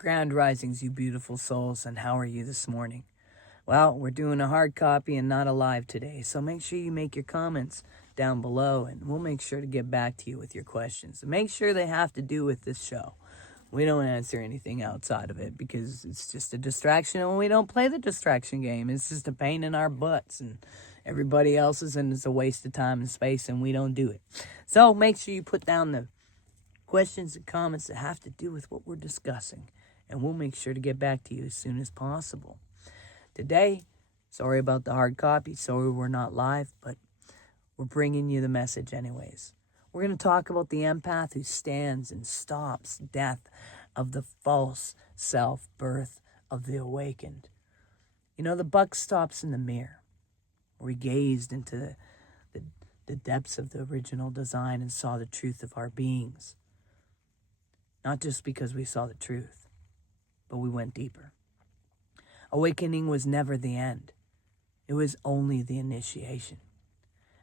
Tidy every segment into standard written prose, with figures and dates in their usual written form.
Grand risings, you beautiful souls, and how are you this morning? Well, we're doing a hard copy and not a live today, so make sure you make your comments down below, and we'll make sure to get back to you with your questions. And make sure they have to do with this show. We don't answer anything outside of it because it's just a distraction, and we don't play the distraction game. It's just a pain in our butts, and everybody else's, and it's a waste of time and space, and we don't do it. So make sure you put down the questions and comments that have to do with what we're discussing, and we'll make sure to get back to you as soon as possible. Today, sorry about the hard copy, sorry we're not live, but we're bringing you the message anyways. We're going to talk about the empath who stands and stops death of the false self, birth of the awakened. You know, the buck stops in the mirror, where we gazed into the depths of the original design and saw the truth of our beings. Not just because we saw the truth, but we went deeper. Awakening was never the end. It was only the initiation.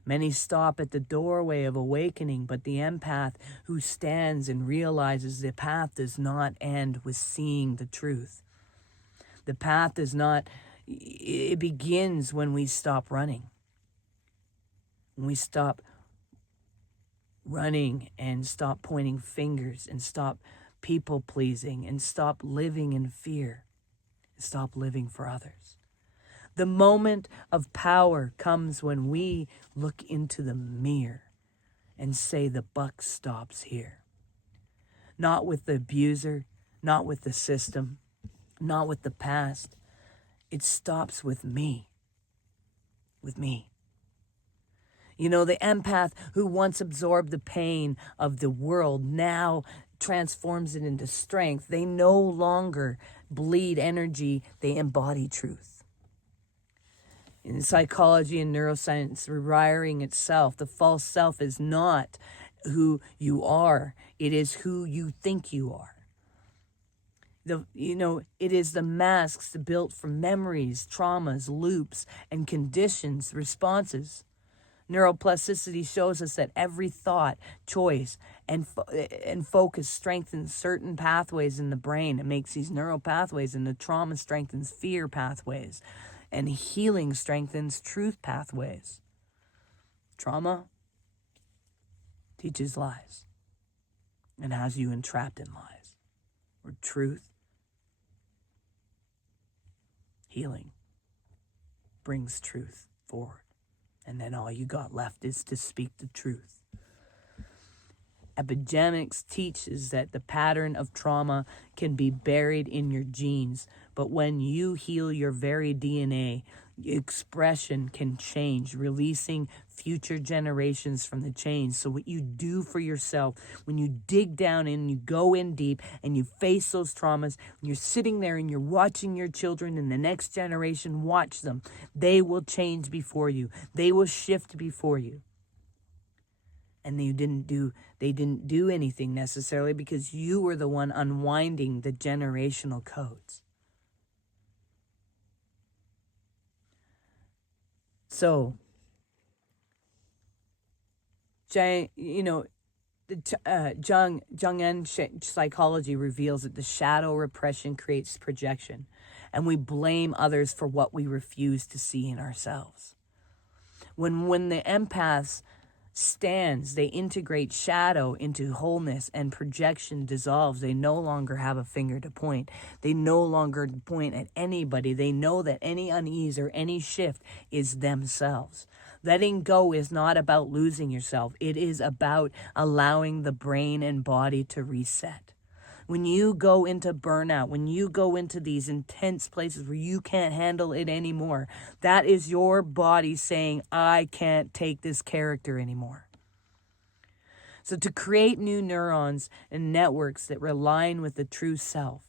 Many stop at the doorway of awakening, but the empath who stands and realizes the path does not end with seeing the truth. The path does not, it begins when we stop running. When we stop running and stop pointing fingers and stop people pleasing and stop living in fear and stop living for others. The moment of power comes when we look into the mirror and say the buck stops here. Not with the abuser, not with the system, not with the past. It stops with me. With me. You know, the empath who once absorbed the pain of the world now transforms it into strength. They no longer bleed energy, they embody truth. In psychology and neuroscience, rewiring itself, the false self is not who you are. It is who you think you are. It is the masks built from memories, traumas, loops, and conditions, responses. Neuroplasticity shows us that every thought, choice, and focus strengthens certain pathways in the brain. It makes these neural pathways, and the trauma strengthens fear pathways, and healing strengthens truth pathways. Trauma teaches lies and has you entrapped in lies. Or truth, healing, brings truth forward. And then all you got left is to speak the truth. Epigenetics teaches that the pattern of trauma can be buried in your genes, but when you heal your very DNA, expression can change, releasing future generations from the chains. So what you do for yourself, when you dig down in, you go in deep and you face those traumas, and you're sitting there and you're watching your children and the next generation watch them, they will change before you. They will shift before you. And they didn't do anything necessarily because you were the one unwinding the generational codes. So, Jungian psychology reveals that the shadow repression creates projection, and we blame others for what we refuse to see in ourselves. When the empaths stands, they integrate shadow into wholeness, and projection dissolves. They no longer have a finger to point. They no longer point at anybody. They know that any unease or any shift is themselves. Letting go is not about losing yourself. It is about allowing the brain and body to reset. When you go into burnout, when you go into these intense places where you can't handle it anymore, that is your body saying, I can't take this character anymore. So to create new neurons and networks that align with the true self,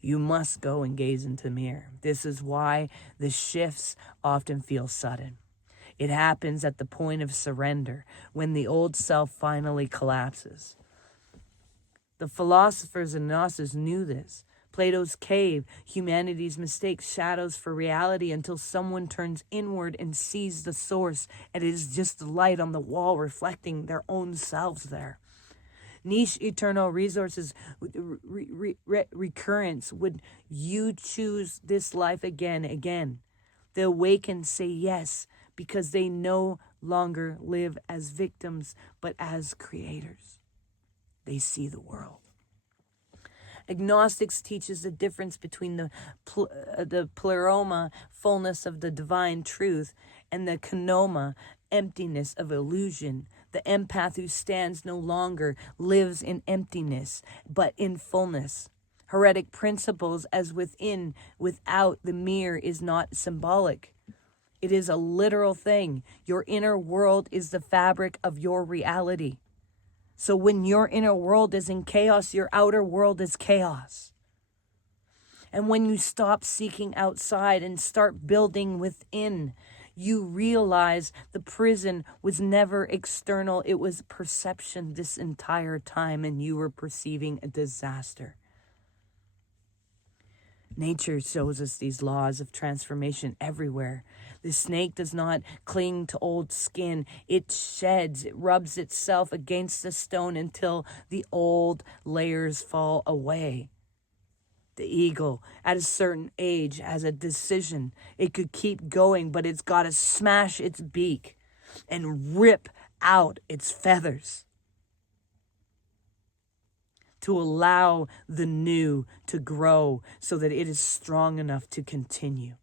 you must go and gaze into the mirror. This is why the shifts often feel sudden. It happens at the point of surrender, when the old self finally collapses. The philosophers and Gnostics knew this. Plato's cave, humanity's mistakes, shadows for reality until someone turns inward and sees the source, and it is just the light on the wall reflecting their own selves there. Niche eternal resources, recurrence. Would you choose this life again? The awakened say yes, because they no longer live as victims, but as creators. They see the world. Agnostics teaches the difference between the pleroma, fullness of the divine truth, and the kanoma, emptiness of illusion. The empath who stands no longer lives in emptiness, but in fullness. Heretic principles as within, without the mirror is not symbolic. It is a literal thing. Your inner world is the fabric of your reality. So when your inner world is in chaos, your outer world is chaos. And when you stop seeking outside and start building within, you realize the prison was never external. It was perception this entire time, and you were perceiving a disaster. Nature shows us these laws of transformation everywhere. The snake does not cling to old skin. It sheds, it rubs itself against the stone until the old layers fall away. The eagle, at a certain age, has a decision. It could keep going, but it's got to smash its beak and rip out its feathers to allow the new to grow so that it is strong enough to continue.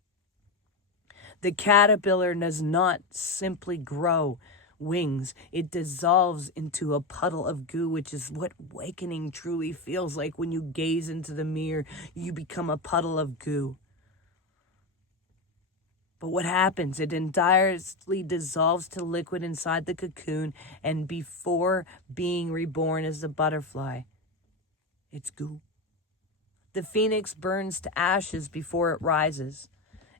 The caterpillar does not simply grow wings. It dissolves into a puddle of goo, which is what awakening truly feels like. When you gaze into the mirror, you become a puddle of goo. But what happens? It entirely dissolves to liquid inside the cocoon, and before being reborn as the butterfly, it's goo. The phoenix burns to ashes before it rises.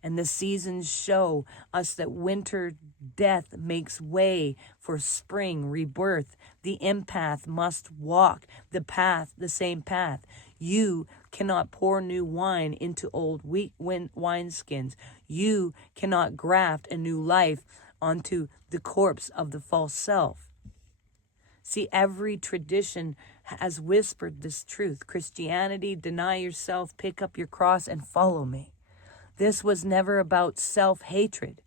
And the seasons show us that winter death makes way for spring rebirth. The empath must walk the same path. You cannot pour new wine into old wineskins. You cannot graft a new life onto the corpse of the false self. See, every tradition has whispered this truth. Christianity, deny yourself, pick up your cross, and follow me. This was never about self-hatred.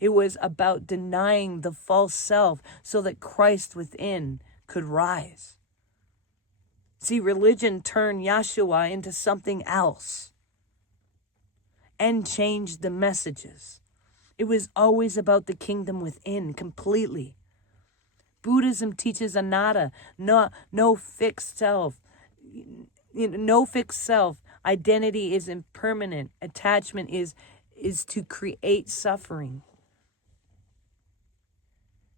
It was about denying the false self so that Christ within could rise. See, religion turned Yeshua into something else and changed the messages. It was always about the kingdom within completely. Buddhism teaches anatta, no fixed self. No fixed self. Identity is impermanent. Attachment is to create suffering.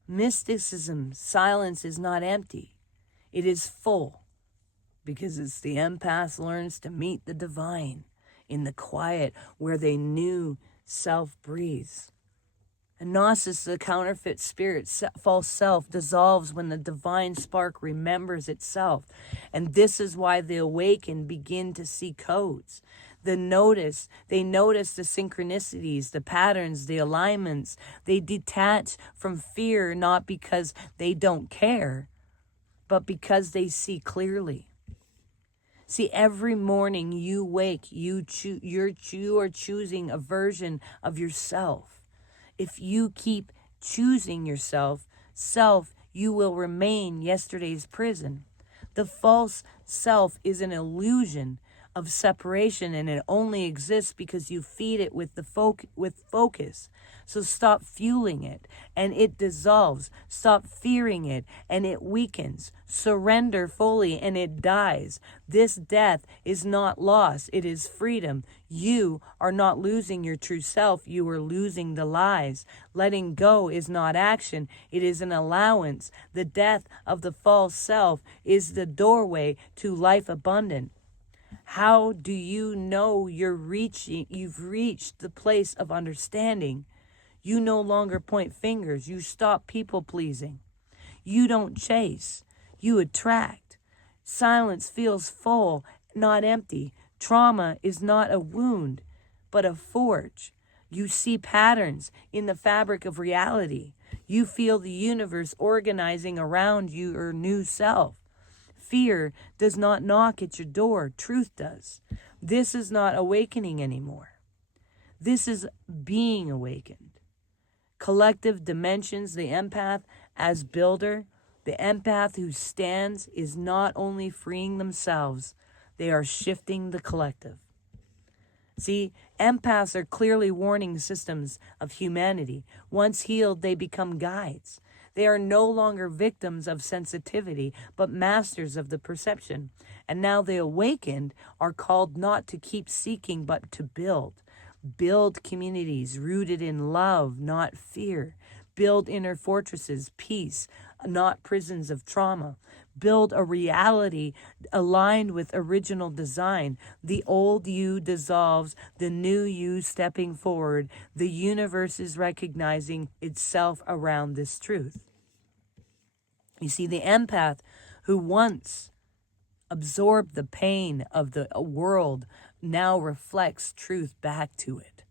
Mysticism, silence is not empty. It is full, because it's the empath learns to meet the divine in the quiet where they knew self breathes. Gnosis, the counterfeit spirit, false self, dissolves when the divine spark remembers itself. And this is why the awakened begin to see codes. They notice the synchronicities, the patterns, the alignments. They detach from fear, not because they don't care, but because they see clearly. See, every morning you wake, you are choosing a version of yourself. If you keep choosing yourself, you will remain yesterday's prison. The false self is an illusion of separation, and it only exists because you feed it with focus. So stop fueling it, and it dissolves. Stop fearing it, and it weakens. Surrender fully, and it dies. This death is not loss, it is freedom. You are not losing your true self, you are losing the lies. Letting go is not action, it is an allowance. The death of the false self is the doorway to life abundant. How do you know you've reached the place of understanding? You no longer point fingers. You stop people pleasing. You don't chase. You attract. Silence feels full, not empty. Trauma is not a wound, but a forge. You see patterns in the fabric of reality. You feel the universe organizing around your new self. Fear does not knock at your door. Truth does. This is not awakening anymore. This is being awakened. Collective dimensions, the empath as builder, the empath who stands is not only freeing themselves, they are shifting the collective. See, empaths are clearly warning systems of humanity. Once healed, they become guides. They are no longer victims of sensitivity, but masters of the perception. And now the awakened are called not to keep seeking, but to build. Build communities rooted in love, not fear. Build inner fortresses, peace, not prisons of trauma. Build a reality aligned with original design. The old you dissolves, the new you stepping forward. The universe is recognizing itself around this truth. You see, the empath who once absorbed the pain of the world now reflects truth back to it.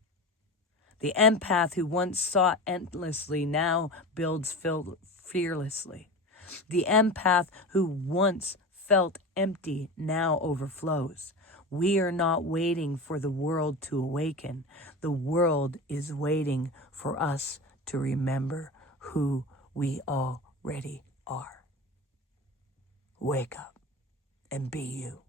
The empath who once sought endlessly now builds fearlessly. The empath who once felt empty now overflows. We are not waiting for the world to awaken. The world is waiting for us to remember who we already are. Wake up and be you.